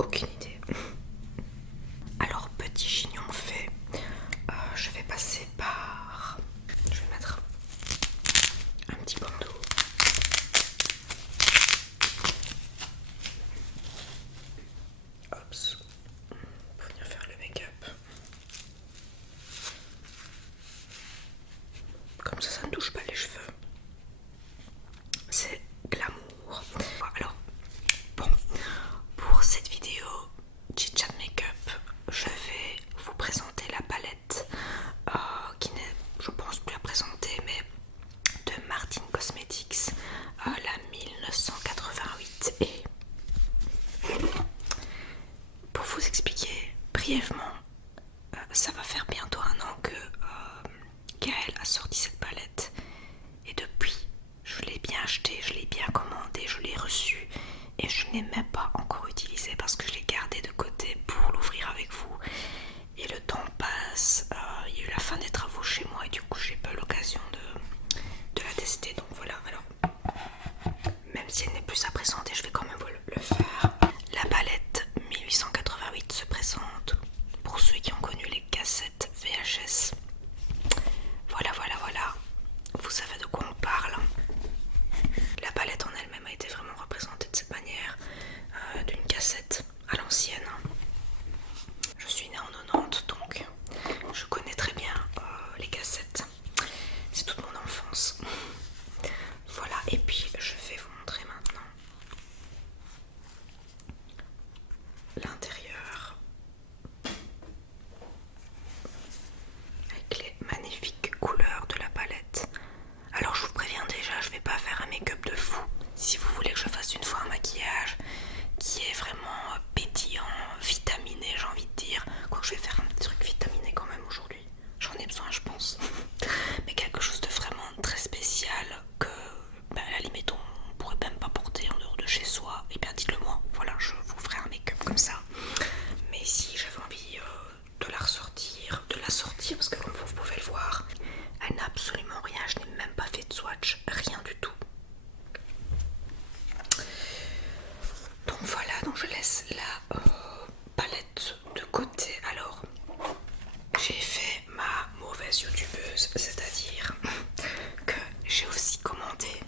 aucune idée. Alors, petit chignon fait, je vais passer par... Je vais mettre un petit bandeau. Oups. Pour venir faire le make-up. Comme ça ne touche pas les cheveux. C'est glamour. Alors, bon, pour cette vidéo Chit Chat Makeup, je vais vous présenter la palette qui n'est, je pense, plus à présenter, mais de Martin Cosmetics, la 1988. Et pour vous expliquer brièvement, ça va faire bientôt 1 an que Gaëlle a sorti cette palette. Et depuis, je l'ai bien achetée, je l'ai bien commandée, je l'ai reçue. Et je n'ai même pas encore utilisé parce que je l'ai gardée de côté pour l'ouvrir avec vous. Et le temps passe, il y a eu la fin des travaux chez moi et du coup j'ai pas eu l'occasion de la tester. Donc voilà, alors même si elle n'est plus à présenter, je vais quand même vous le faire. La palette 1888 se présente pour ceux qui ont connu les cassettes VHS. Voilà. Vous savez de quoi on parle. La palette en elle-même a été vraiment représentée de cette manière, d'une cassette à l'ancienne. Je suis née en 90, donc je connais très bien les cassettes. C'est toute mon enfance. Voilà, et puis je vais vous montrer maintenant l'intérieur avec les magnifiques couleurs de la palette. Alors je vous préviens déjà, je vais pas faire un make-up de fou. Si vous voulez que je fasse une fois un maquillage qui est vraiment pétillant, vitaminé, j'ai envie de dire, quoique je vais faire un petit truc vitaminé quand même aujourd'hui, j'en ai besoin je pense, mais quelque chose de vraiment très spécial que à la limite on pourrait même pas porter en dehors de chez soi, et bien dites-le moi, voilà, je vous ferai un make-up comme ça. Mais si j'avais envie de la ressortir, de la sortir, parce que comme vous pouvez le voir, elle n'a absolument rien, je n'ai même pas fait de swatch, rien du tout. Donc voilà, donc je laisse la palette de côté. Alors, j'ai fait ma mauvaise youtubeuse, c'est-à-dire que j'ai aussi commandé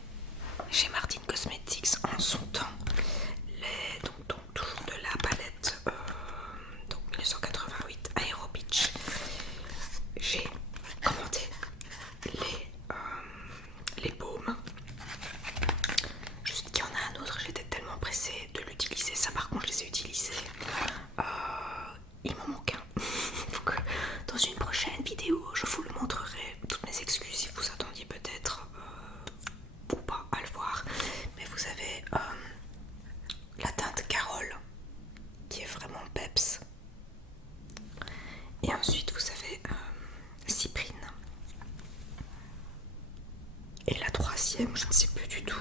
chez Martin Cosmetics en son temps donc toujours de la palette donc 1988 Aero Beach. J'ai commandé les baumes. Juste qu'il y en a un autre, j'étais tellement pressée de l'utiliser. Ça par contre je les ai utilisés. Il m'en manque un. Donc dans une prochaine vidéo je vous le montrerai. Toutes mes excuses si vous attendiez peut-être ou pas à le voir. Mais vous avez la teinte Carole qui est vraiment peps. Et ensuite vous avez Cyprine. Et la troisième, je ne sais plus du tout.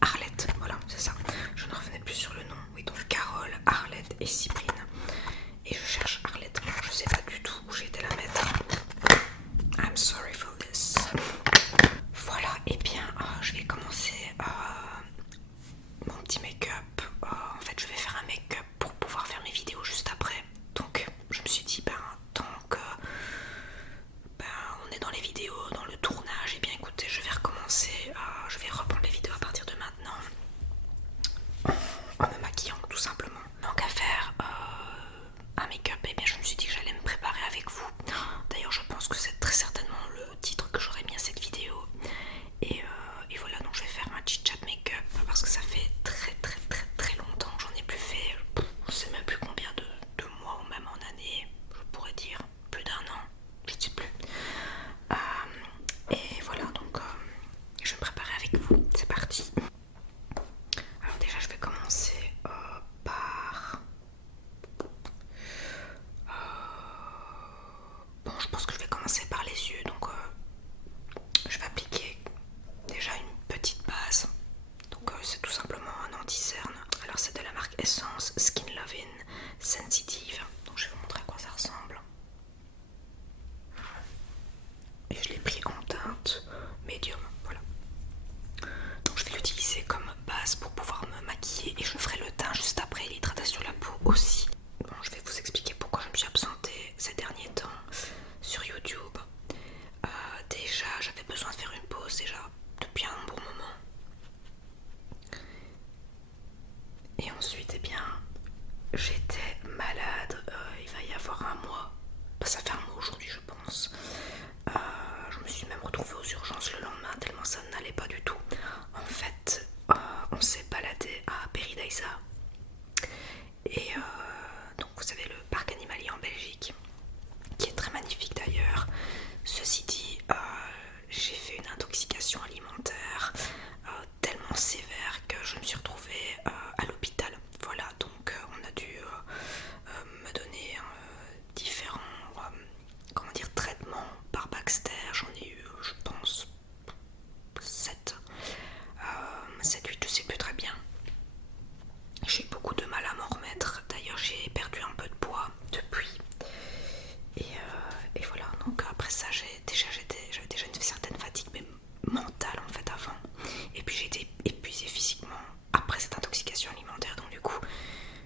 Arlette, voilà, c'est ça. Je ne revenais plus sur le nom. Oui, donc Carole, Arlette et Cyprine. Et je cherche Arlette, mais je sais pas du tout où j'ai été la mettre. I'm sorry for this. Voilà, et bien, je vais commencer mon petit make-up. En fait, je vais faire un make-up pour pouvoir faire mes vidéos juste après. Donc, je me suis dit, tant que on est dans les vidéos, dans le tournage, et bien écoutez, je vais recommencer, je vais reprendre les vidéos à partir de maintenant en me maquillant tout simplement. Donc à faire un make-up, et bien je me suis dit que j'allais me préparer avec vous. D'ailleurs je pense que c'est très certainement le titre que j'aurais mis à cette vidéo. Et voilà, donc je vais faire un chit chat make-up parce que ça fait très longtemps que j'en ai plus fait. Je sais même plus combien de mois ou même en années, je pourrais dire plus d'1 an, je ne sais plus. Et voilà, donc je vais me préparer avec vous, c'est parti. Alors déjà je vais commencer par... Bon, je pense que je vais commencer par les yeux, donc je vais appliquer déjà une petite base. Donc c'est tout simplement un anti-cerne. Alors c'est de la marque Essence Skin Loving Sensitive. Donc je vais vous montrer à quoi ça ressemble. Et je l'ai pris en teinte médium, voilà. Donc je vais l'utiliser comme base pour pouvoir me maquiller et je ferai le teint juste après, l'hydratation j'étais malade, il va y avoir un mois. Bah, ça fait un mois aujourd'hui, je pense. Je me suis même retrouvée aux urgences le lendemain tellement ça n'allait pas du tout. En fait, on s'est baladé à Paradise et donc vous savez le parc animalier en Belgique qui est très magnifique d'ailleurs. Ceci dit, j'ai fait une intoxication alimentaire tellement sévère que je me suis retrouvée à l'hôpital. Voilà, donc on a dû me donner différents comment dire, traitements par Baxter. J'en ai eu, je pense, 7, 7-8, je sais plus très bien. J'ai eu beaucoup de mal à m'en remettre. D'ailleurs, j'ai perdu un peu de poids depuis. Et voilà, donc après ça, j'avais déjà une certaine fatigue, mais mentale en fait avant. Et puis j'ai été épuisée physiquement après cette intoxication alimentaire. Donc du coup,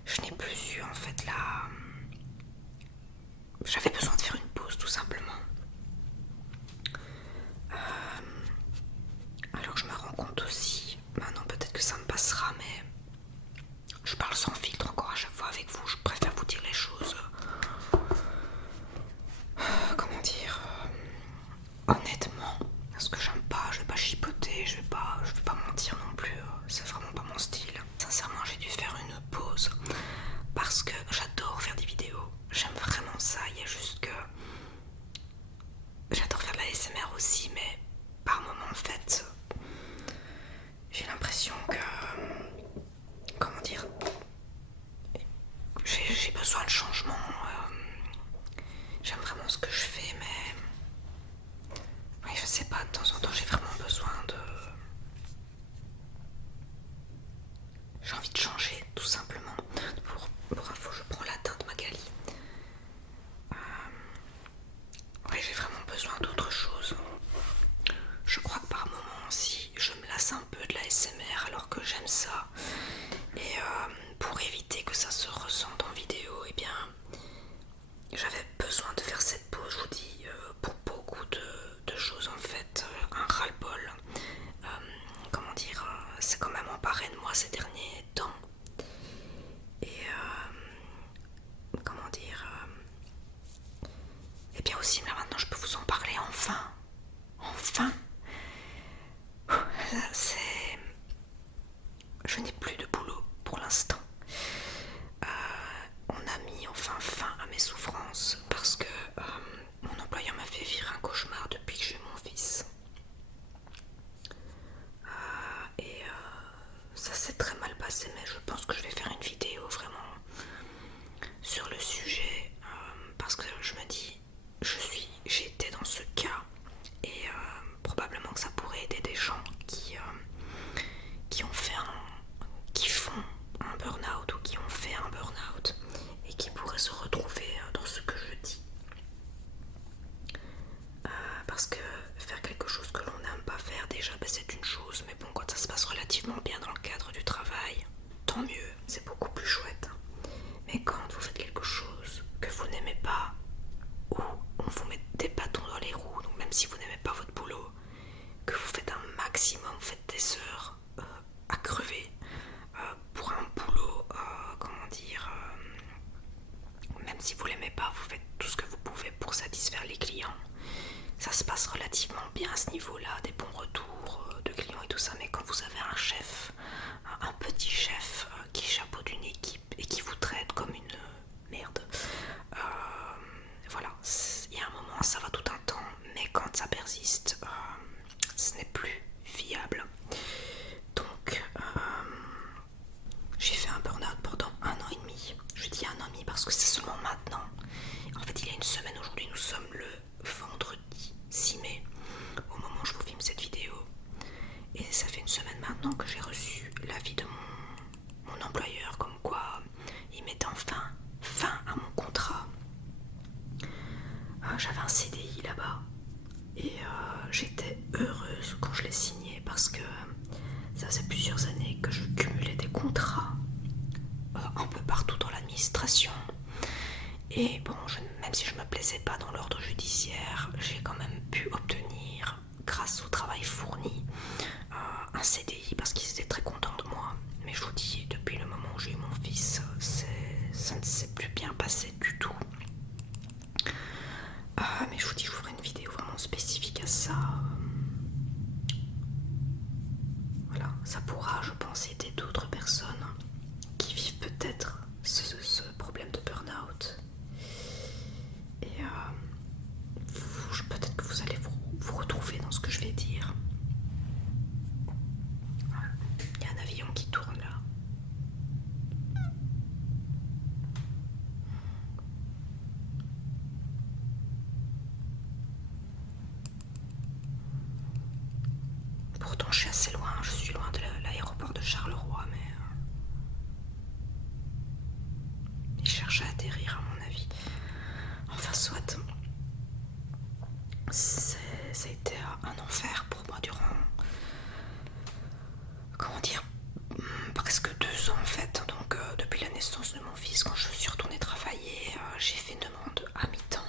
je n'ai plus eu en fait la... J'avais besoin de faire une pause tout simplement. Alors je me rends compte aussi, maintenant peut-être que ça me passera, mais je parle sans filtre encore à chaque fois avec vous. Je préfère vous dire les choses. Comment dire, honnêtement, ce que j'aime pas, je vais pas chipoter, je vais pas mentir non plus. C'est vraiment pas mon style. Sincèrement, j'ai dû faire une pause parce que j'adore faire des vidéos. J'aime vraiment ça. Il y a juste que j'adore faire de la ASMR aussi, mais par moments en fait, j'ai l'impression que, comment dire, j'ai besoin de changement. J'aime vraiment ce que je fais, mais oui, je sais pas, de temps en temps j'ai vraiment besoin de... J'ai envie de changer, tout simplement. Pour info, je prends la teinte Magali. Oui, j'ai vraiment besoin d'autre chose. Je crois que par moments aussi, je me lasse un peu de la SMR alors que j'aime ça. Et pour éviter que ça se ressente en vidéo, eh bien, j'avais besoin de faire cette pause, je vous dis, pour beaucoup de choses en fait. Un ras-le-bol. Comment dire, c'est quand même emparé de moi ces derniers temps. Et comment dire, et bien aussi, là maintenant je peux vous en parler enfin. Enfin, c'est... Je n'ai plus de boulot pour l'instant. On a mis enfin fin à mes souffrances parce que mon employeur m'a fait vivre un cauchemar depuis que j'ai mon fils. Et ça s'est très mal passé, mais je pense que je vais faire une vidéo vraiment sur le sujet parce que je me dis, j'ai été dans ce cas et probablement que ça pourrait aider des gens qui ont fait qui font un burn-out ou qui ont fait un burn-out et qui pourraient se retrouver dans ce que je dis. Parce que faire quelque chose que l'on n'aime pas faire déjà, c'est une chose, mais bon, quand ça se passe relativement bien dans le cadre du travail, tant mieux, c'est beaucoup plus chouette. Mais quand vous faites quelque chose que vous n'aimez pas, ou on vous met des bâtons dans les roues, donc même si vous n'aimez pas votre boulot, que vous faites un maximum, vous faites des heures à crever pour un boulot, comment dire, même si vous l'aimez pas, vous faites tout ce que vous pouvez pour satisfaire les clients. Ça se passe relativement bien à ce niveau-là, des bons retours de clients et tout ça, mais quand vous avez un chef, un petit chef qui chapeaute une équipe et qui vous traite comme une merde, voilà, il y a un moment, ça va tout un temps, mais quand ça persiste, ce n'est plus viable. Donc, j'ai fait un burn-out pendant 1 an et demi. Je dis 1 an et demi parce que c'est seulement maintenant. En fait, il y a une semaine, aujourd'hui, nous sommes le vendredi 6 mai, au moment où je vous filme cette vidéo. Et ça fait une semaine maintenant que j'ai reçu l'avis de mon employeur, comme quoi il mettait enfin fin à mon contrat. J'avais un CDI là-bas et j'étais heureuse quand je l'ai signé parce que ça faisait plusieurs années que je cumulais des contrats un peu partout dans l'administration. Et bon, même si je me plaisais pas dans l'ordre judiciaire, j'ai quand même pu obtenir, grâce au travail fourni, un CDI parce qu'ils étaient très contents de moi. Mais je vous dis, depuis le moment où j'ai eu mon fils, pourra, je pense, aider d'autres personnes qui vivent peut-être ce problème de burn-out. Et peut-être que vous allez vous retrouver dans ce que je vais dire. Il y a un avion qui tourne là. Pourtant je suis assez loin, je suis loin de l'aéroport de Charleroi, mais il cherche à atterrir à mon avis. Enfin soit, ça a été un enfer pour moi durant, comment dire, presque 2 ans en fait. Donc depuis la naissance de mon fils, quand je suis retournée travailler, j'ai fait une demande à mi-temps.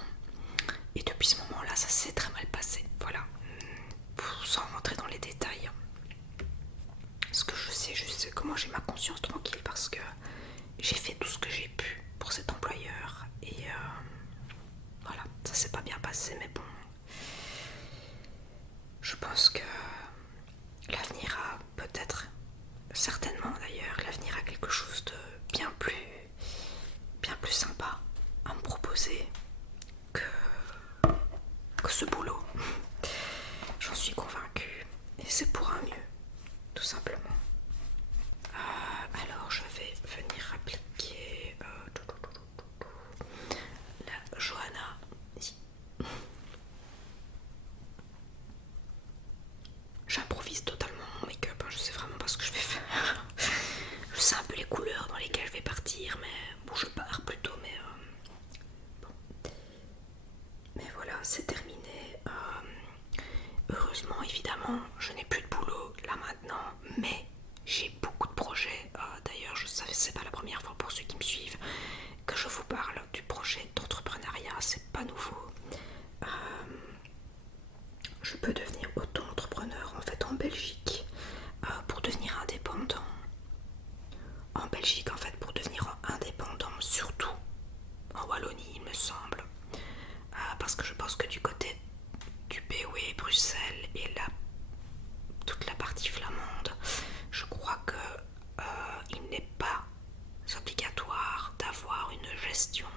Et depuis ce moment-là, ça s'est très mal passé. Voilà, sans rentrer dans les détails. Ce que je sais juste, c'est que moi j'ai ma conscience tranquille parce que j'ai fait tout ce que j'ai pu pour cet employeur. Et voilà, ça s'est pas bien passé, mais bon. Je pense que l'avenir a peut-être, certainement d'ailleurs, l'avenir a quelque chose de bien plus sympa à me proposer que ce boulot. J'en suis convaincue et c'est pour un mieux, tout simplement. Alors je vais venir appliquer la Johanna. J'improvise totalement mon make-up, hein, je sais vraiment pas ce que je vais faire. Je sais un peu les couleurs dans lesquelles je vais partir, mais bon, je pars plutôt, mais bon. Mais voilà, c'est terminé. Heureusement, évidemment, je n'ai plus de boulot là maintenant, mais j'ai beaucoup de projets. D'ailleurs, je savais, c'est pas la première fois pour ceux qui me suivent que je vous parle du projet d'entrepreneuriat, c'est pas nouveau. Je peux devenir auto-entrepreneur en fait en Belgique pour devenir indépendant. En Belgique, en fait, pour devenir indépendant, surtout en Wallonie, il me semble. Parce que je pense que du côté du BOE, Bruxelles et toute la partie flamande, je crois que il n'est pas obligatoire d'avoir une gestion.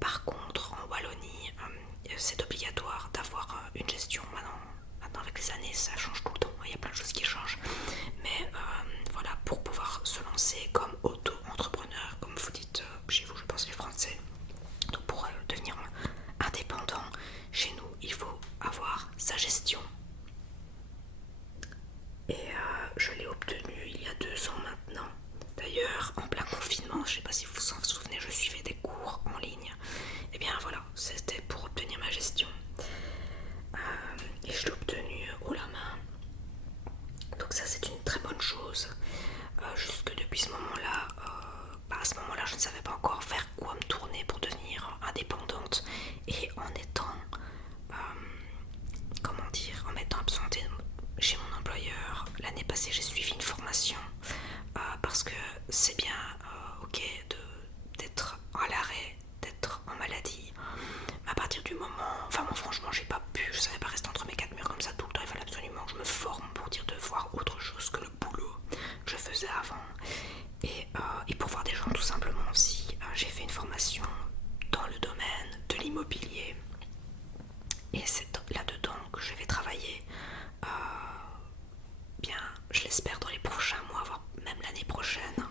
Par contre, en Wallonie, c'est obligatoire d'avoir une gestion. Maintenant, avec les années, ça change tout le temps. Il y a plein de choses qui changent. Mais voilà, pour pouvoir se lancer comme auto-entrepreneur, comme vous dites chez vous, je pense les Français. Donc pour devenir indépendant, chez nous, il faut avoir sa gestion. Et je l'ai obtenu il y a 2 ans maintenant. D'ailleurs, en plein confinement, je ne sais pas si vous vous en souvenez, je suivais des cours en ligne. Et bien voilà, c'était pour obtenir ma gestion. Et je l'ai obtenu haut la main. Donc ça, c'est une très bonne chose. Jusque depuis ce moment-là, à ce moment-là, je ne savais pas encore vers quoi me tourner pour devenir indépendante. Et en étant, comment dire, en m'étant absentée chez mon employeur, l'année passée, j'ai suivi une formation parce que c'est bien ok d'être à l'arrêt, d'être en maladie. Mais à partir du moment, enfin moi franchement j'ai pas pu, je savais pas rester entre mes 4 murs comme ça tout le temps, il fallait absolument que je me forme pour dire de voir autre chose que le boulot que je faisais avant. Et pour voir des gens tout simplement aussi, j'ai fait une formation dans le domaine de l'immobilier. Et c'est là-dedans que je vais travailler, bien, je l'espère dans les prochains mois, voire même l'année prochaine.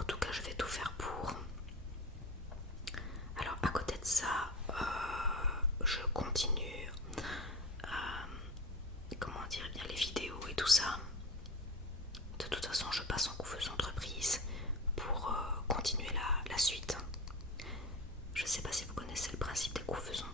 En tout cas, je vais tout faire pour. Alors, à côté de ça, je continue, comment dire, bien les vidéos et tout ça. De toute façon, je passe en coiffeuse entreprise pour continuer la suite. Je sais pas si vous connaissez le principe des coiffeuses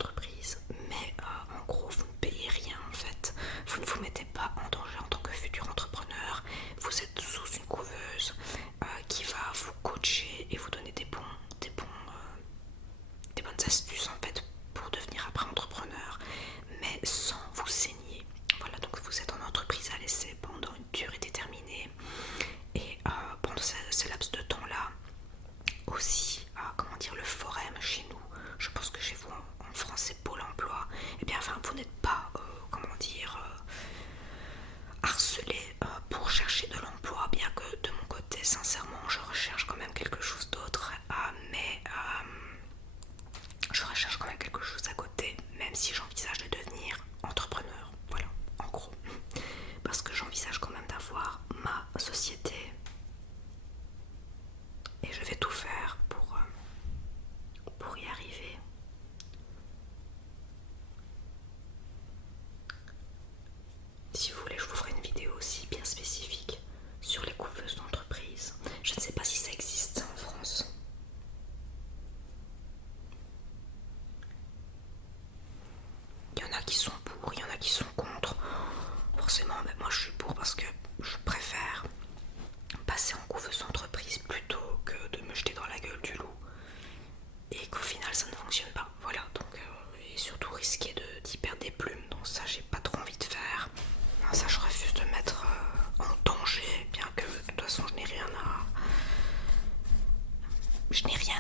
sincèrement, je recherche quand même quelque chose d'autre, mais je recherche quand même quelque chose à côté, même si j'envisage de devenir entrepreneur. Voilà, en gros. Parce que j'envisage quand même d'avoir ma société et je vais tout faire pour y arriver. Si vous voulez, je vous ferai une vidéo aussi bien spécifique sur les coiffeuses d'entreprise. Je ne sais pas si ça existe ça en France. Il y en a qui sont pour, il y en a qui sont contre. Forcément, mais moi je suis pour parce que je préfère passer en coiffeuse d'entreprise plutôt que de me jeter dans la gueule du loup et qu'au final ça ne fonctionne pas. Voilà, donc et surtout risquer d'y perdre des plumes, donc ça j'ai pas trop envie de faire. Non, ça je refuse de mettre en danger, bien que de toute façon je n'ai rien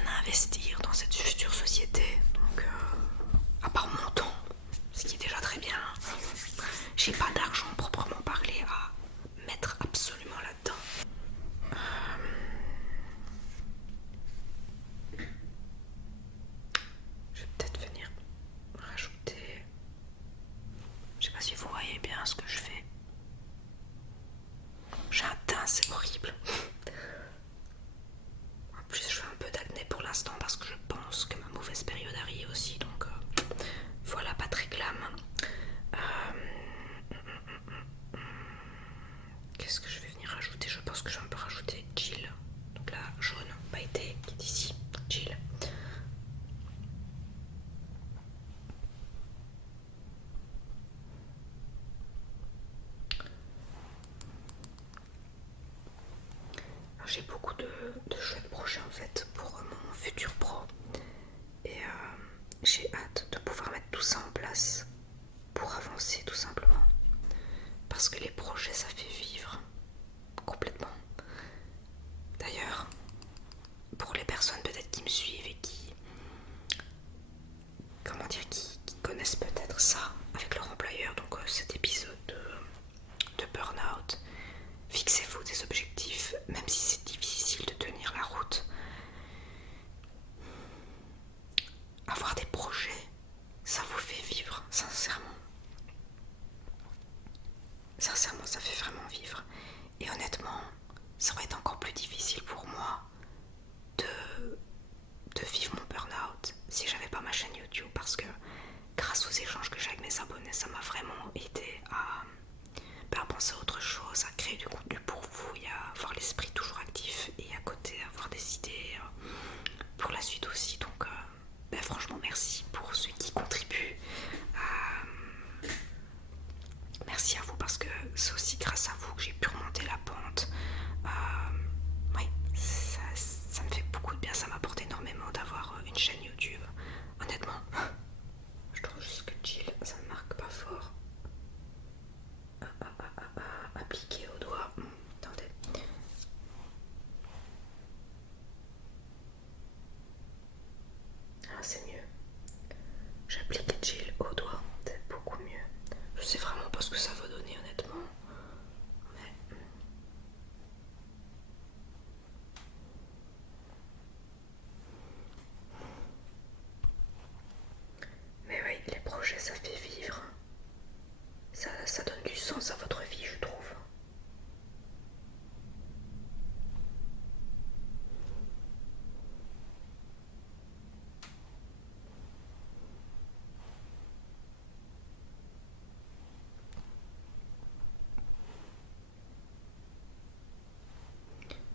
à investir dans cette future société, donc à part mon temps, ce qui est déjà très bien. J'ai pas d'argent proprement parlé à mettre absolument là-dedans. Je vais peut-être venir rajouter. Je sais pas si vous voyez bien ce que je fais. J'ai un teint, c'est horrible. En plus, je fais un peu d'acné pour l'instant parce que je pense que ma mauvaise période arrive aussi. Donc voilà, pas très glam. Qu'est-ce que je vais venir rajouter? Je pense que je vais un peu rajouter Jill. Donc là, jaune, pailleté, qui est ici. Jill. J'ai beaucoup de chouettes projets en fait pour mon futur pro et j'ai hâte de pouvoir mettre tout ça en place pour avancer tout simplement parce que les projets ça fait vivre complètement. D'ailleurs, pour les personnes peut-être qui me suivent et qui connaissent peut-être ça avec leur employeur, donc cet épisode de burn-out, fixez-vous des objectifs, même si c'est difficile de tenir la route. Avoir des projets, ça vous fait vivre, sincèrement. Sincèrement, ça fait vraiment vivre. Et honnêtement, ça aurait été encore plus difficile pour moi de vivre mon burn-out si j'avais pas ma chaîne YouTube, parce que grâce aux échanges que j'ai avec mes abonnés, ça m'a vraiment aidé à penser à autre chose, à créer du contenu pour vous et à avoir l'esprit toujours actif et à côté avoir des idées pour la suite aussi. Donc franchement merci pour ceux qui contribuent. Merci à vous parce que c'est aussi grâce à vous que j'ai pu remonter la pente. Oui, ça me fait beaucoup de bien, ça m'apporte énormément d'avoir une chaîne YouTube. Honnêtement, je trouve juste que Jill, ça ne marque pas fort. Appliquer au doigt. Attendez. Ah, c'est mieux. J'applique Jill au doigt, c'est beaucoup mieux. Je sais vraiment pas ce que ça va donner, honnêtement. Mais oui, les projets, ça fait vivre. Ça donne du sens à votre vie, je trouve.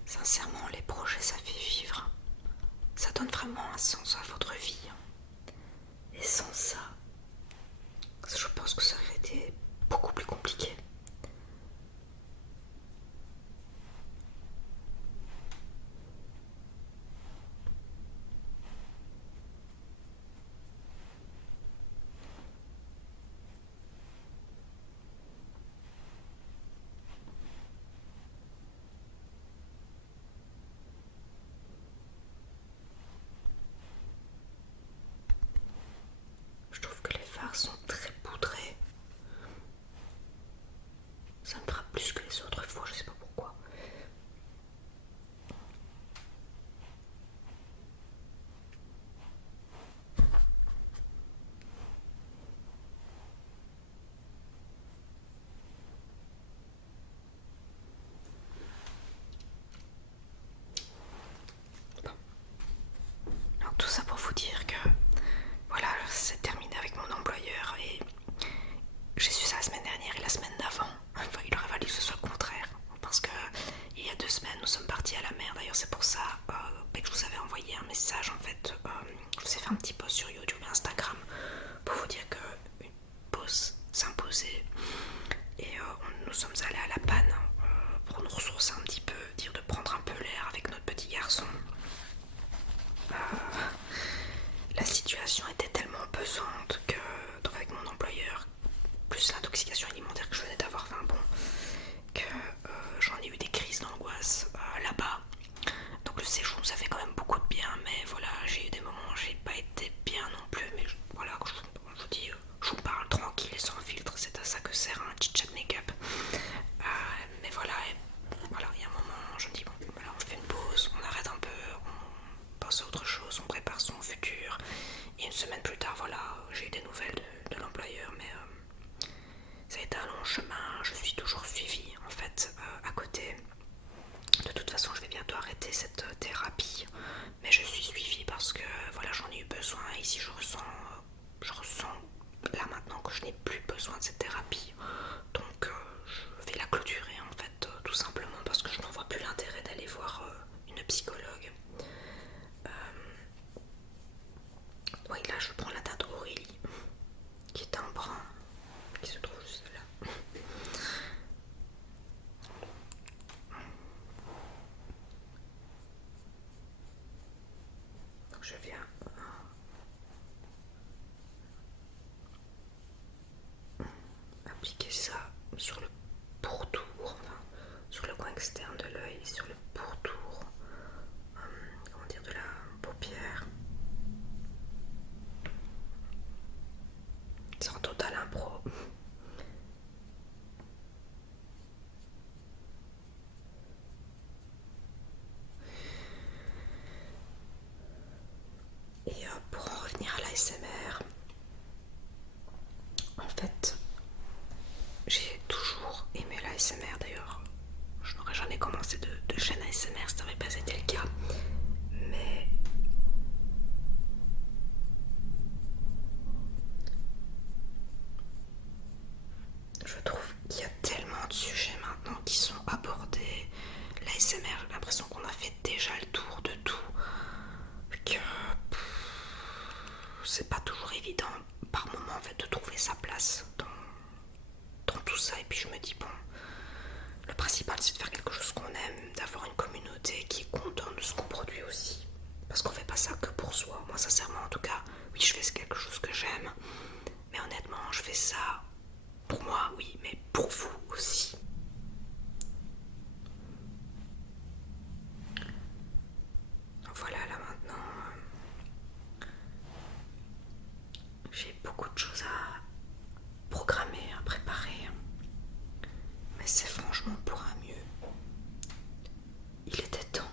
Sincèrement, les projets, ça fait vivre. Ça donne vraiment un sens à votre vie. Et sans ça, je pense que ça aurait été beaucoup plus compliqué. Je trouve que les fards sont très poudrés. Ça me frappe plus que les autres fois, je sais pas pourquoi. semaine, nous sommes partis à la mer. D'ailleurs, c'est pour ça que je vous avais envoyé un message en fait. Je vous ai fait un petit post sur YouTube et Instagram pour vous dire qu'une pause s'imposait. Et nous sommes allés à la panne pour nous ressourcer un petit peu, dire de prendre un peu l'air avec notre petit garçon. La situation était tellement pesante que, donc avec mon employeur, plus l'intoxication alimentaire que je venais d'avoir, enfin bon, que j'en ai eu des crises d'angoisse là-bas. Donc le séjour nous a fait quand même beaucoup de bien, mais voilà, j'ai eu des moments où j'ai pas été bien non plus, mais voilà, je vous dis, je vous parle tranquille, sans filtre, c'est à ça que sert un chit chat make-up. Mais voilà, il y a un moment, je me dis bon, voilà, on fait une pause, on arrête un peu, on pense à autre chose, on prépare son futur. Et une semaine plus tard, voilà, j'ai eu des nouvelles de l'employeur, mais ça a été un long chemin, je suis toujours suivie en fait à côté. De toute façon, je vais bientôt arrêter cette thérapie, mais je suis suivie parce que voilà, j'en ai eu besoin. Ici, je ressens là maintenant que je n'ai plus besoin de cette thérapie. Donc, je vais la clôturer en fait, tout simplement parce que je n'en vois plus l'intérêt d'aller voir une psychologue. Oui, là, je prends la date Aurélie, qui est un brun, qui se trouve juste là. Donc, je viens appliquer ça sur le pourtour, enfin, sur le coin externe de l'œil, sur le pourtour, comment dire, de la paupière. C'est en total impro. Et pour en revenir à l'ASMR, en fait, j'ai toujours aimé l'ASMR. D'ailleurs, je n'aurais jamais commencé de chaîne ASMR si ça n'avait pas été le cas. Mais je trouve qu'il y a tellement de sujets maintenant qui sont abordés. L'ASMR, j'ai l'impression qu'on a fait déjà le tour de tout. Que c'est pas toujours évident par moment en fait de trouver sa place dans tout ça. Et puis je me dis bon, le principal c'est de faire quelque chose qu'on aime, d'avoir une communauté qui est contente de ce qu'on produit aussi. Parce qu'on fait pas ça que pour soi. Moi sincèrement en tout cas, oui je fais quelque chose que j'aime, mais honnêtement je fais ça pour moi oui, mais pour vous aussi. Donc voilà, là maintenant j'ai beaucoup de choses à programmer, à préparer. Mais c'est franchement pour un mieux. Il était temps.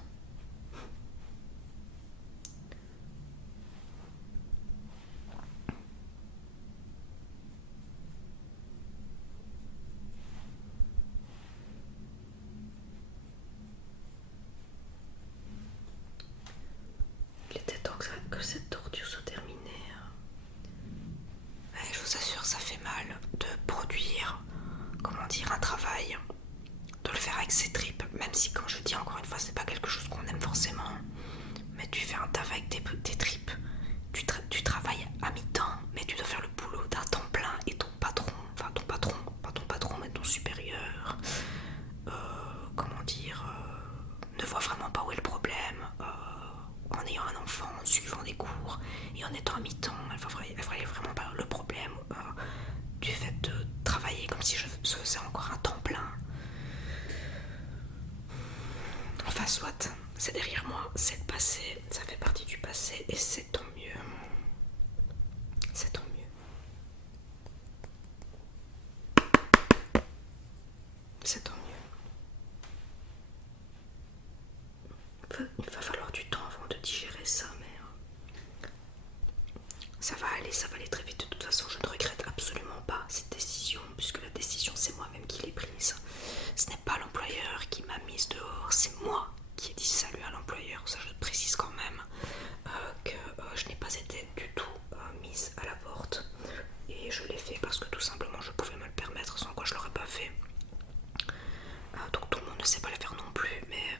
Il était temps que cette torture soit terminée. Ouais, je vous assure, ça fait mal de produire, comment dire, un travail, de le faire avec ses tripes, même si, comme je dis encore une fois, c'est pas quelque chose qu'on aime forcément. Mais tu fais un taf avec tes tripes, tu travailles à mi-temps, mais tu dois faire le boulot d'un temps plein et ton patron, enfin ton patron, pas ton patron, mais ton supérieur, comment dire, ne voit vraiment pas où est le problème. En ayant un enfant, en suivant des cours et en étant à mi-temps, elle voyait vraiment pas le problème du fait de travailler comme si je faisais encore un temps plein. Enfin soit, c'est derrière moi, c'est le passé, ça fait partie du passé et c'est tant mieux. C'est tant mieux. C'est tant mieux. Il va falloir du temps avant de digérer ça, mais ça va aller très vite. De toute façon, je ne regrette absolument pas cette décision, puisque la décision, c'est moi-même qui l'ai prise. Ce n'est pas l'employeur qui m'a mise dehors, c'est moi qui ai dit salut à l'employeur. Ça, je précise quand même que je n'ai pas été du tout mise à la porte. Et je l'ai fait parce que tout simplement, je pouvais me le permettre, sans quoi je l'aurais pas fait. Donc tout le monde ne sait pas le faire non plus, mais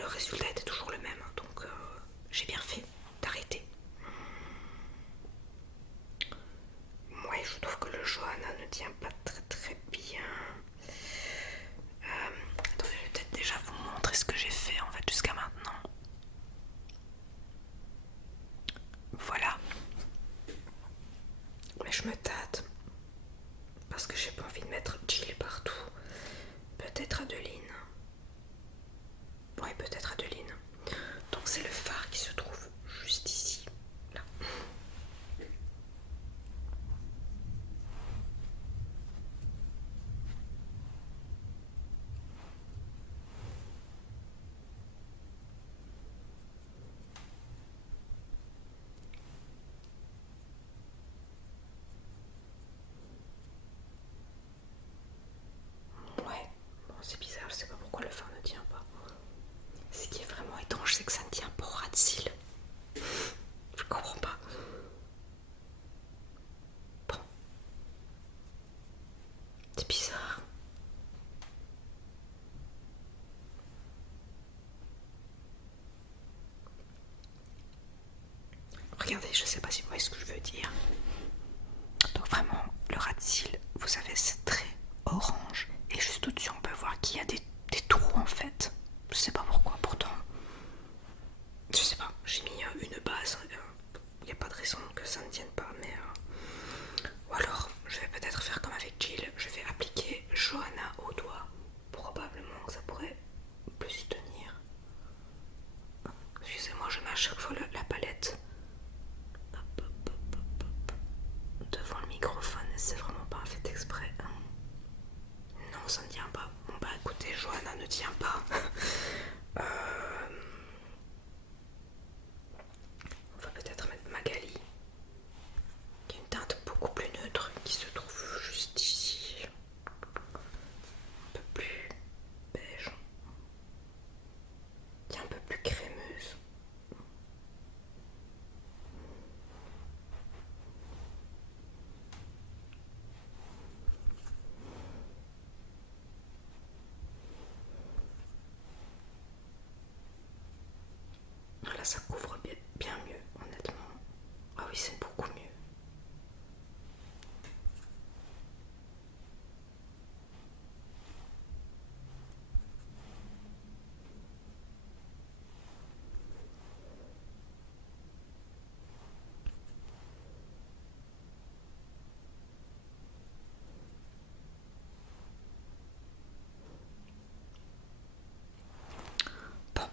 le résultat était toujours le même, hein, donc j'ai bien fait d'arrêter. Moi, je trouve que le Johanna ne tient pas très très bien. Attendez, je vais peut-être déjà vous montrer ce que j'ai fait en fait jusqu'à maintenant. Voilà. Mais je me tâte parce que j'ai pas envie de mettre Jill partout. Peut-être Adeline. Ouais, peut-être Adeline. Donc c'est le phare qui se trouve juste ici. Là. Ouais, bon c'est bizarre, je sais pas pourquoi le phare ne tient pas. Ce qui est vraiment étrange, c'est que ça ne tient pas au ras de cils. Je comprends pas. Bon. C'est bizarre. Regardez, je sais pas si vous voyez ce que je veux dire. Donc vraiment, le ras de cils, vous savez, c'est très orange. Et juste au-dessus, on peut voir qu'il y a des trous en fait. Je sais pas pourquoi, pourtant. Je sais pas, j'ai mis une base. Il n'y a pas de raison que ça ne tienne pas, mais... Ou alors, je vais peut-être faire comme avec Jill. Je vais appliquer Johanna au doigt. Probablement que ça pourrait plus tenir. Excusez-moi, je mets à chaque fois la palette. Hop, hop, hop, hop, hop. Devant le microphone, c'est vraiment pas fait exprès. Non, ça ne tient pas. Bon bah écoutez, Johanna ne tient pas. On va peut-être mettre Magali, qui a une teinte beaucoup plus neutre, qui se trouve juste ici. Un peu plus beige. Qui est un peu plus crémeuse. Là, ça couvre bien mieux, honnêtement. Ah oui, c'est beaucoup mieux. Bon,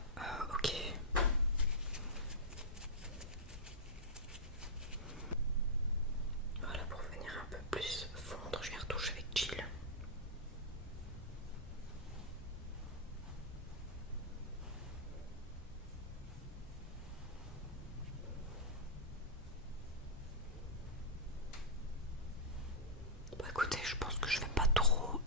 ok. Voilà, pour venir un peu plus fondre, je vais retoucher avec Jill. Bon, écoutez, je pense que je vais pas trop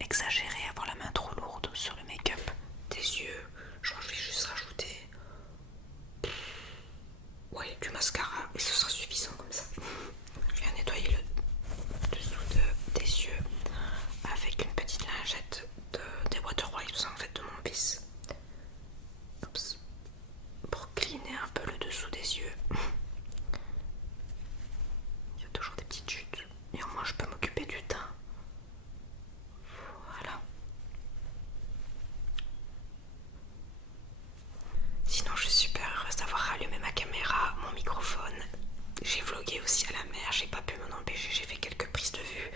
exagérer, avoir la main trop lourde sur le make-up des yeux. Je crois que je vais juste rajouter ouais, du mascara et ce sera suffisant comme ça. Je viens nettoyer le dessous des yeux avec une petite lingette des Water Wipes en fait de mon fils. Oups. Pour cleaner un peu le dessous des yeux. Il y a toujours des petites chutes. Et au moins je peux m'occuper du teint. Voilà. Sinon je suis super heureuse d'avoir allumé ma caméra, mon microphone. J'ai vlogué aussi à la mer, j'ai pas pu m'en empêcher, j'ai fait quelques prises de vue.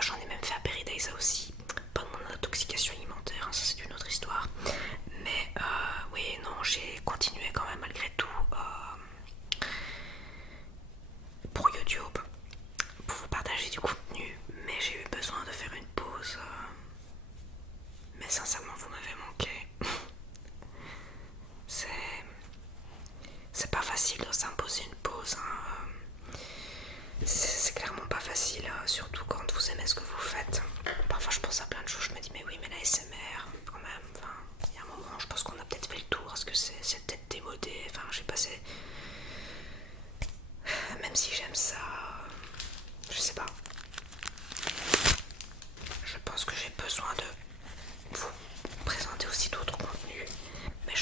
J'en ai même fait à Paradise aussi. Pas de mon intoxication alimentaire, hein, ça c'est une autre histoire. Mais oui, non, j'ai continué quand même malgré tout pour YouTube, pour vous partager du contenu. Mais j'ai eu besoin de faire une pause. Mais sincèrement, vous m'avez manqué. C'est pas facile de s'imposer une pause. Hein. C'est clairement pas facile, surtout quand vous aimez ce que vous faites. Parfois je pense à plein de choses, je me dis mais oui mais la SMR quand même, enfin il y a un moment je pense qu'on a peut-être fait le tour, est-ce que c'est peut-être démodé, enfin j'ai passé, même si j'aime ça, je sais pas, je pense que j'ai besoin de vous présenter aussi d'autres contenus, mais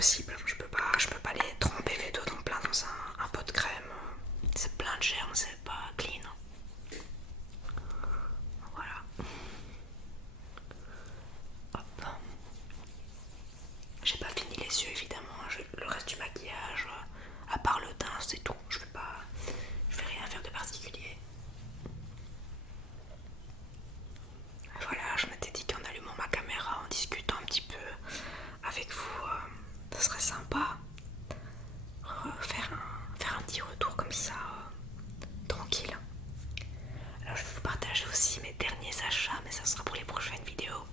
possible. Je peux pas les tremper mes doigts dans dans un pot de crème. C'est plein de germes, c'est pas clean. Voilà. Hop. J'ai pas fini les yeux évidemment. Le reste du maquillage, à part le teint, c'est tout. Je vais rien faire de particulier. Voilà, je m'étais dit qu'en allumant ma caméra, en discutant un petit peu avec vous, ça serait sympa. Faire un petit retour comme ça, tranquille. Alors je vais vous partager aussi mes derniers achats, mais ça sera pour les prochaines vidéos.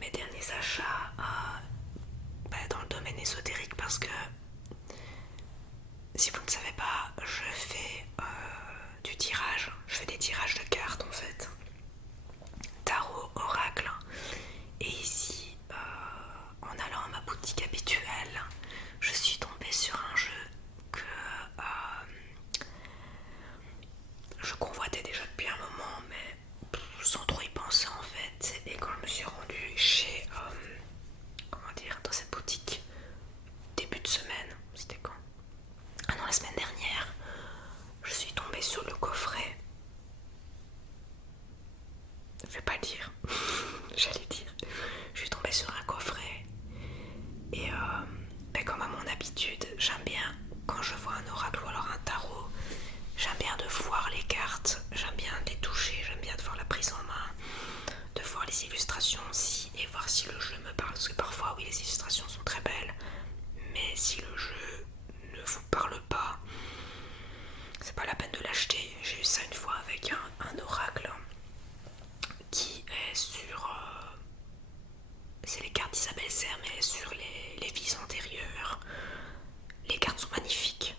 Mes derniers achats dans le domaine ésotérique, parce que si vous ne savez pas, je fais du tirage. Je fais des tirages de cartes en fait. Tarot, oracle. Et ici, en allant à ma boutique habituelle, je suis tombée sur un jeu que je convoitais déjà depuis un moment, mais sans trop y penser en fait. Et quand je me suis rendue chez, dans cette boutique, début de semaine, c'était quand? Ah non, la semaine dernière, je suis tombée sur le coffret. Je vais pas le dire, j'allais dire. Je suis tombée sur un coffret et comme à mon habitude, j'aime bien quand je vois un oracle ou alors un tarot, j'aime bien de voir les cartes, j'aime bien de les toucher, j'aime bien de voir la prise en main, de voir les illustrations aussi et voir si le jeu me parle. Parce que parfois, oui, les illustrations sont très belles, mais si le jeu ne vous parle pas, c'est pas la peine de l'acheter. J'ai eu ça une fois avec un oracle qui est sur... c'est les cartes d'Isabelle Serre, mais sur les vies antérieures. Les cartes sont magnifiques,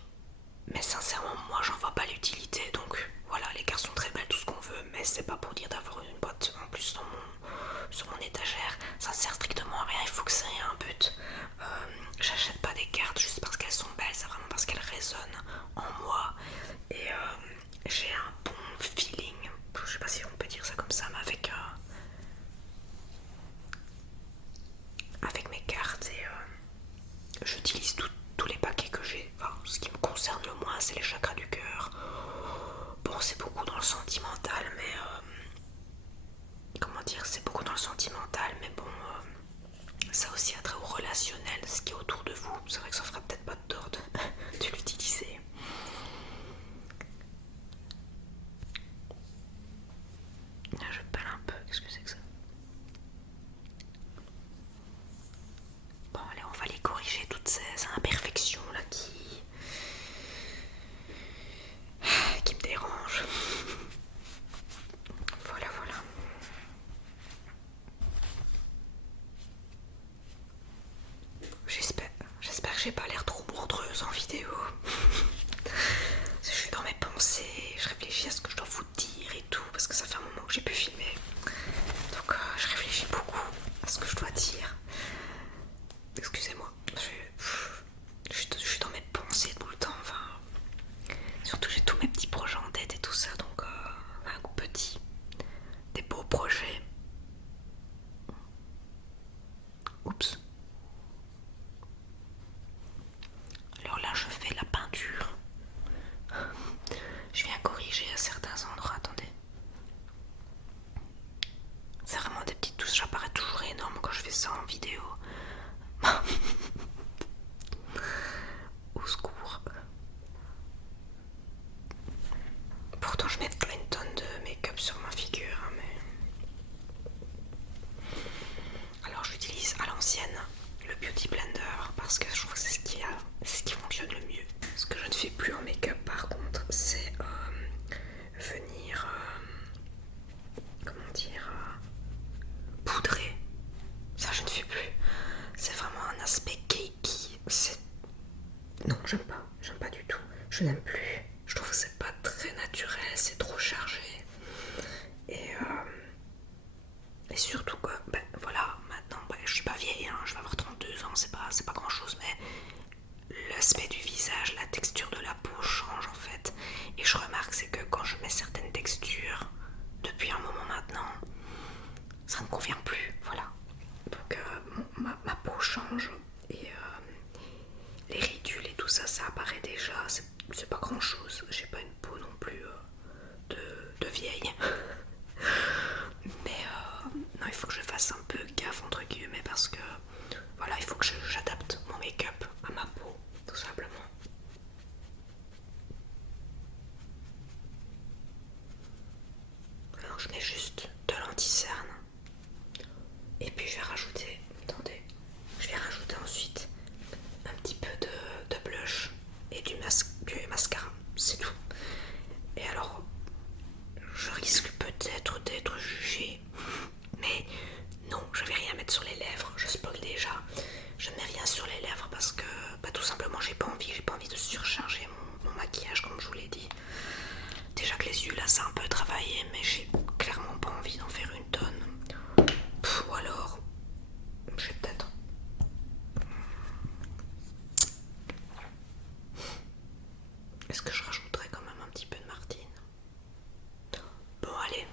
mais sincèrement, moi j'en vois pas l'utilité. Donc voilà, les cartes sont très belles, tout ce qu'on veut, mais c'est pas pour dire d'avoir une boîte en plus sur mon étagère. Ça sert strictement à rien, il faut que ça ait un but. J'achète pas des cartes juste parce qu'elles sont belles, c'est vraiment parce qu'elles résonnent en moi. Et j'ai un bon feeling, je sais pas si on peut dire ça comme ça, mais avec mes cartes. Et j'utilise tous les paquets que j'ai. Enfin, ce qui me concerne le moins, c'est les chakras du cœur. Bon, c'est beaucoup dans le sentimental, mais comment dire, c'est beaucoup dans le sentimental, mais bon, ça aussi a trait au relationnel, ce qui est autour de vous. C'est vrai que ça fera peut-être pas de tort de l'utiliser. Je pèle un peu, qu'est-ce que c'est que ça? Bon, allez, on va les corriger, toutes ces imperfections là qui me dérangent. Voilà, voilà. J'espère que j'ai pas l'air trop bourdreuse en vidéo. Je suis dans mes pensées, je réfléchis à ce que je dois vous dire et tout, parce que ça fait un moment que j'ai pu filmer. Donc je réfléchis beaucoup à ce que je dois dire. Excusez-moi, je suis dans mes pensées tout le temps. Enfin, surtout j'ai tous mes petits projets en tête et tout ça, donc un coup petit, des beaux projets. Oups. Alors là, je fais la peinture. Je viens corriger à certains endroits. Attendez. C'est vraiment des petites touches. Ça paraît toujours énorme quand je fais ça en vidéo. Au secours. Pourtant, je mets pas une tonne de make-up sur ma figure, hein, mais... Alors, j'utilise à l'ancienne le Beauty Blender parce que je trouve que c'est ce qui fonctionne le mieux. Ce que je ne fais plus en make-up, par contre, c'est venir, comment dire, poudrer. Ça, je ne fais plus. C'est vraiment un aspect cakey. Non, j'aime pas du tout. Je n'aime plus. Je trouve que c'est pas très naturel, c'est trop chargé. Et surtout que, voilà, maintenant, je suis pas vieille, hein, je vais avoir 32 ans, c'est pas grand chose, mais l'aspect du visage, la texture de la peau change en fait. Et je remarque, c'est que quand je mets certaines textures, depuis un moment maintenant, ça ne convient plus, voilà. Donc ma peau change et Est-ce que je rajouterai quand même un petit peu de Martine? Bon allez,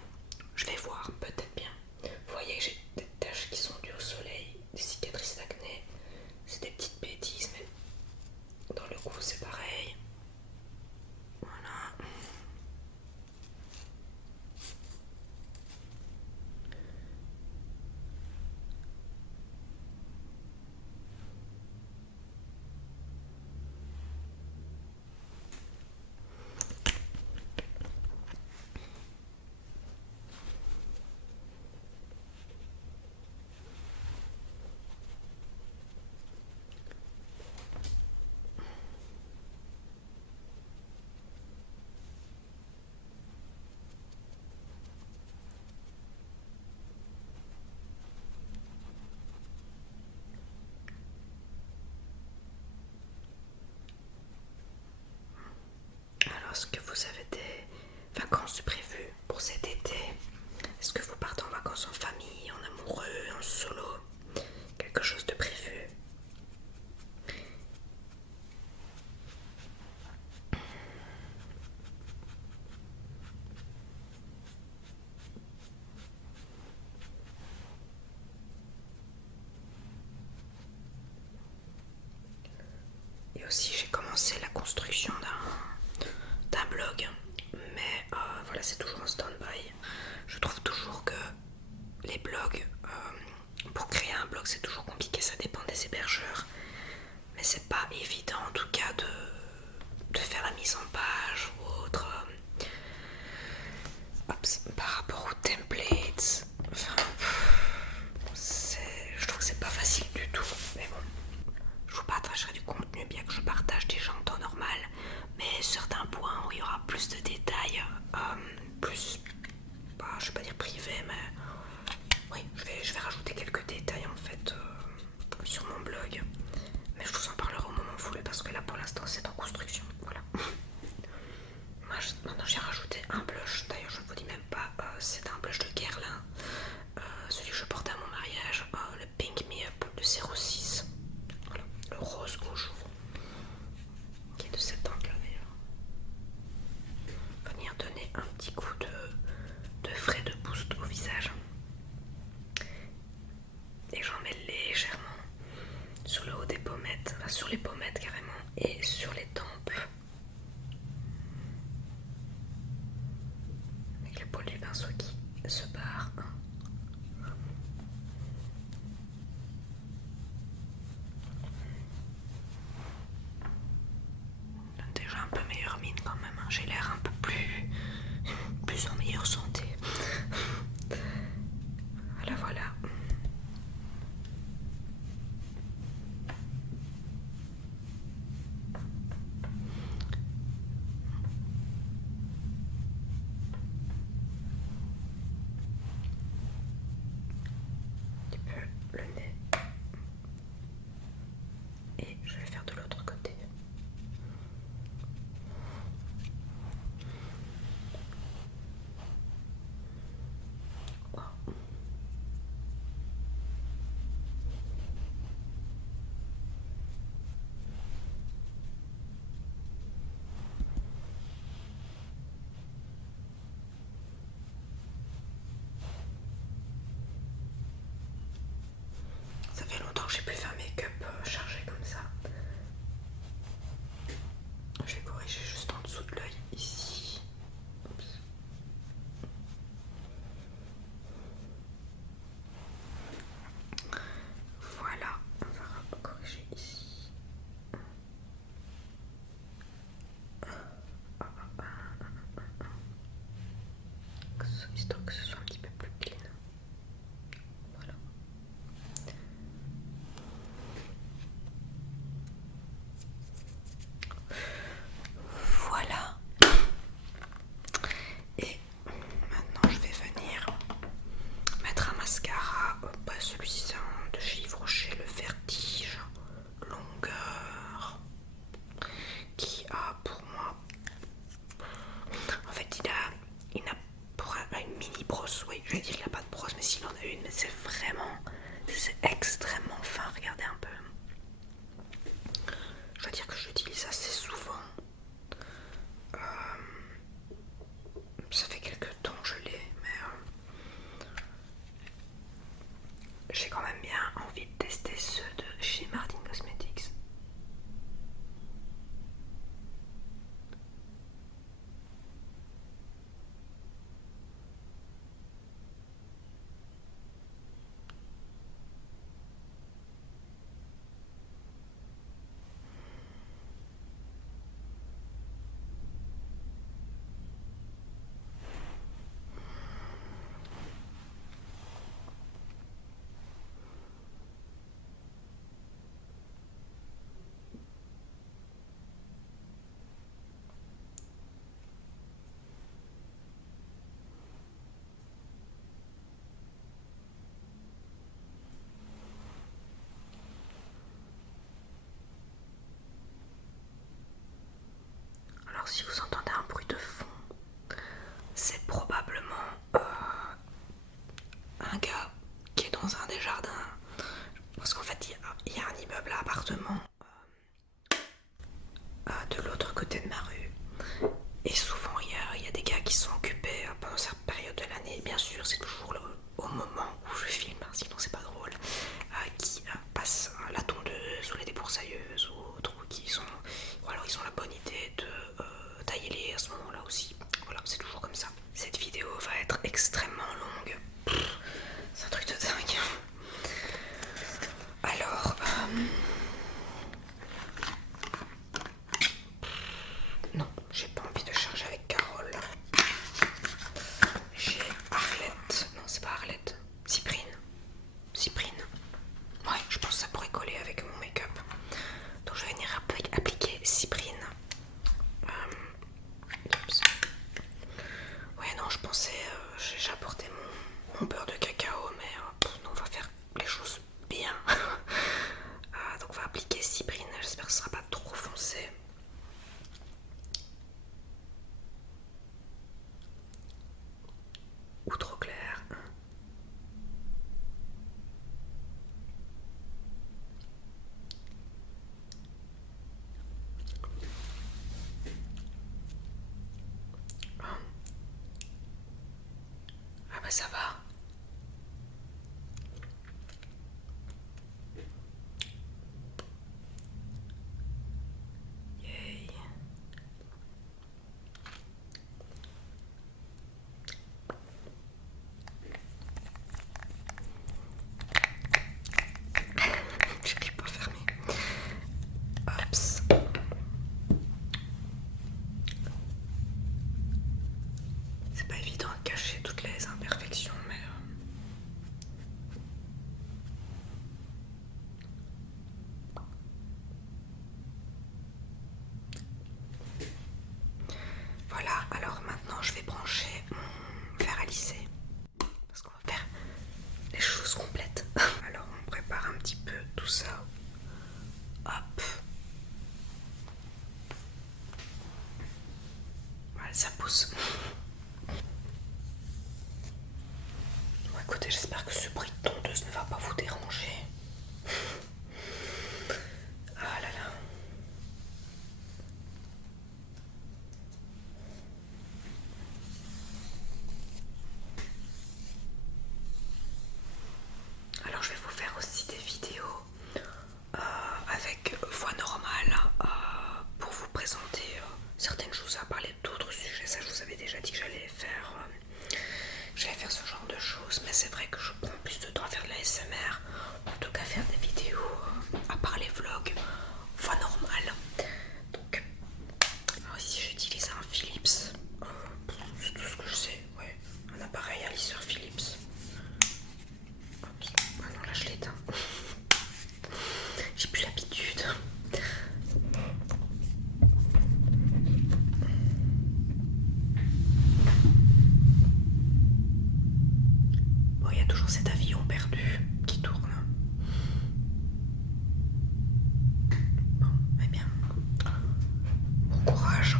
je vais voir, peut-être bien. Vous voyez, j'ai des taches qui sont dues au soleil, des cicatrices d'acné. C'est des petites bêtises, mais dans le cou c'est pareil. Voilà. Alors, est-ce que vous avez des vacances prévues pour cet été? Est-ce que vous partez en vacances en famille, en amoureux, en solo? Quelque chose de prévu? Et aussi, j'ai commencé la construction d'un blog, mais voilà, c'est toujours en stand-by. Je trouve toujours que les blogs, pour créer un blog, c'est toujours compliqué, ça dépend des hébergeurs. Mais c'est pas évident en tout cas de faire la mise en page ou autre. Par rapport aux templates, enfin, je trouve que c'est pas facile du tout. Mais bon, je vous partagerai du contenu, bien que je partage déjà en temps normal, mais certains points où il y aura plus de détails, plus, bah, je vais pas dire privé, mais oui, je vais rajouter quelques détails en fait sur mon blog. Mais je vous en parlerai au moment voulu parce que là pour l'instant c'est en construction. Voilà. Maintenant j'ai rajouté un blush, d'ailleurs je ne vous dis même pas, c'est un blush de Guerlain, celui que je portais à mon mariage, le Pink Me Up de 06, voilà, le rose au jour, qui est de cette teinte là d'ailleurs. Venir donner un petit coup de frais de boost au visage. Et j'en mets légèrement sur le haut des pommettes, enfin sur les pommettes carrément, et sur les tempes. Avec le poil du pinceau qui se barre. Déjà un peu meilleure mine quand même, hein. J'ai l'air un peu plus en meilleure santé. Voilà, voilà. Un petit peu le nez. Et je vais faire de l'autre côté. appartement de l'autre côté de ma rue. Et souvent il y a des gars qui sont occupés pendant cette période de l'année. Bien sûr, c'est toujours au moment où je filme, hein, sinon c'est pas drôle, qui passent la tondeuse ou les débroussailleuses ou autres, ou alors ils ont la bonne idée de tailler les haies à ce moment-là aussi. Voilà, c'est toujours comme ça. Cette vidéo va être extrêmement longue. C'est un truc de dingue. Alors, non, j'ai pas envie de charger avec Carole. J'ai Arlette. Non, c'est pas Arlette. Cyprine. Ouais, je pense que ça pourrait coller avec mon make-up. Donc je vais venir appliquer Cyprine. Oups. Ouais, non, je pensais, j'ai déjà apporté mon beurre de cacao, mais non, on va faire les choses bien. Donc on va appliquer Cyprine, j'espère que ce sera pas trop foncé. Ou trop clair. Ah bah ça va. Yay. J'arrive pas à fermer. Hops. C'est pas évident de cacher toutes les imperfections, mais voilà, alors maintenant je vais brancher mon fer à lisser. Parce qu'on va faire les choses complètes. Alors on prépare un petit peu tout ça. Hop. Voilà, ça pousse. Bon, écoutez, j'espère que ce bruit de tondeuse ne va pas vous déranger. Ah là là. Alors je vais vous faire aussi des vidéos avec voix normale pour vous présenter certaines choses, à parler d'autres sujets. Ça, je vous avais déjà dit que j'allais faire ce genre de choses, mais c'est vrai que je prends plus de temps à faire de la SMR, en tout cas faire des vidéos à part les vlogs, voix normale. Donc alors ici j'utilise un Philips, c'est tout ce que je sais, ouais, un appareil à lisseur Philips. Oups. Ah non, là je l'éteins. J'ai plus l'habitude. Bon, il y a toujours cet avion perdu qui tourne. Bon, eh bien, bon courage.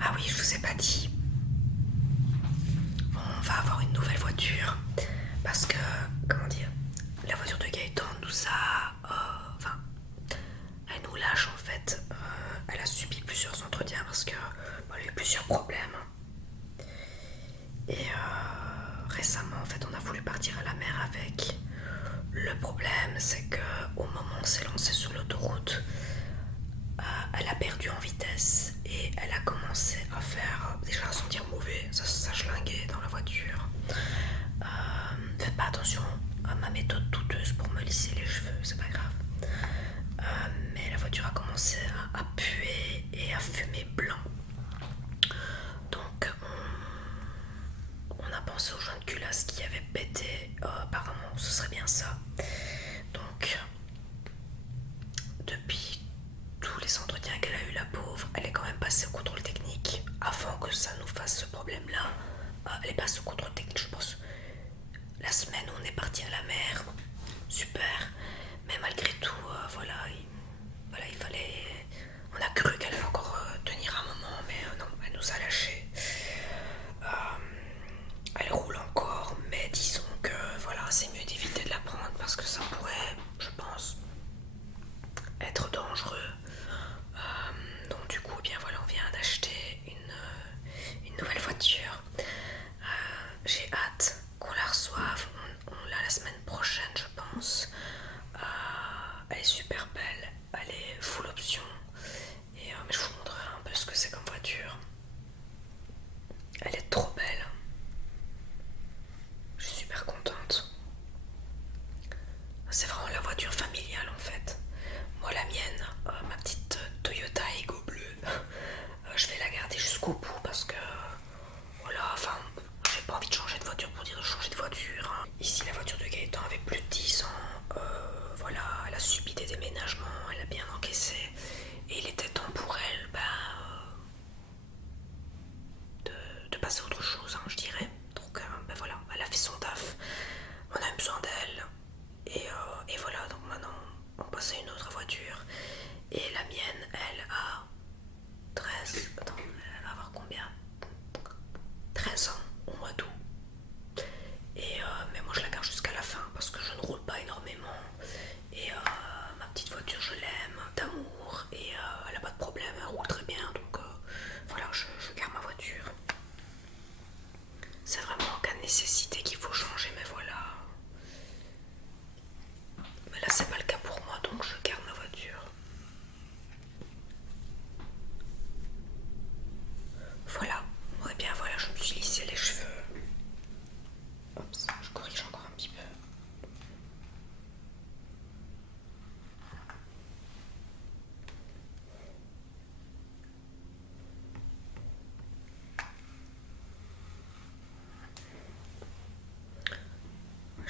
Ah oui, je vous ai pas dit. On va avoir une nouvelle voiture parce que, comment dire, la voiture de Gaëtan nous a, enfin, elle nous lâche en fait. Elle a subi plusieurs entretiens parce que elle a eu plusieurs problèmes. Et récemment, en fait, on a voulu partir à la mer avec. Le problème, c'est que au moment où on s'est lancé sur l'autoroute, elle a perdu en vitesse et elle a commencé à faire, déjà à sentir mauvais, ça schlinguait dans la voiture. Faites pas attention à ma méthode douteuse pour me lisser les cheveux, c'est pas grave. Mais la voiture a commencé à puer et à fumer blanc. Donc on a pensé au joint de culasse qui avait pété, apparemment ce serait bien ça. Donc depuis tous les entretiens qu'elle a eu, la pauvre, elle est quand même passée au contrôle technique avant que ça nous fasse ce problème là. Elle est passée au contrôle technique, je pense, la semaine où on est parti à la mer. Super, mais malgré tout, voilà, il fallait, on a cru qu'elle allait encore tenir un moment, mais non, elle nous a lâchés. Elle roule encore, mais disons que voilà, c'est mieux d'éviter de la prendre parce que ça pourrait, je pense,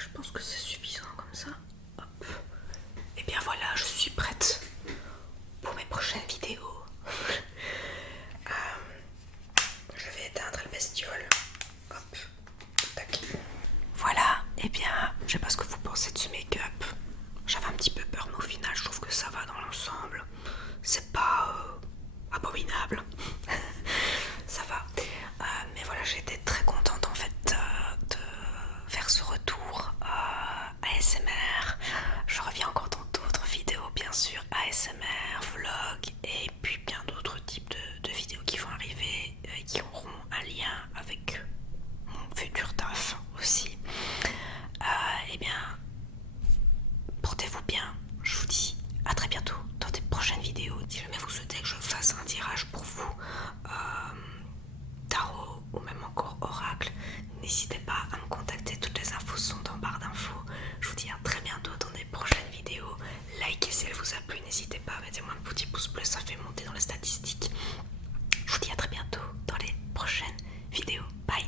je pense que c'est suffisant comme ça. Hop. Et bien voilà, je suis prête pour mes prochaines vidéos. Je vais éteindre le bestiole. Hop. Tac. Voilà, et bien, je sais pas ce que vous pensez de ce make-up. J'avais un petit peu peur, mais au final, je trouve que ça va dans l'ensemble. C'est pas abominable. Ça va. Mais voilà, j'ai été très contente en fait de faire ce retour ASMR. Je reviens encore dans d'autres vidéos, bien sûr, ASMR, vlog et puis bien d'autres types de vidéos qui vont arriver et qui auront un lien avec mon futur taf aussi. Et bien, portez-vous bien. Je vous dis à très bientôt dans des prochaines vidéos. Si jamais vous souhaitez que je fasse un tirage pour vous, tarot ou même encore oracle, n'hésitez pas à me contacter. Toutes les infos sont en barre d'infos. Je vous dis à très bientôt dans des prochaines vidéos. Likez si elle vous a plu, n'hésitez pas, mettez-moi un petit pouce bleu, ça fait monter dans les statistiques. Je vous dis à très bientôt dans les prochaines vidéos. Bye.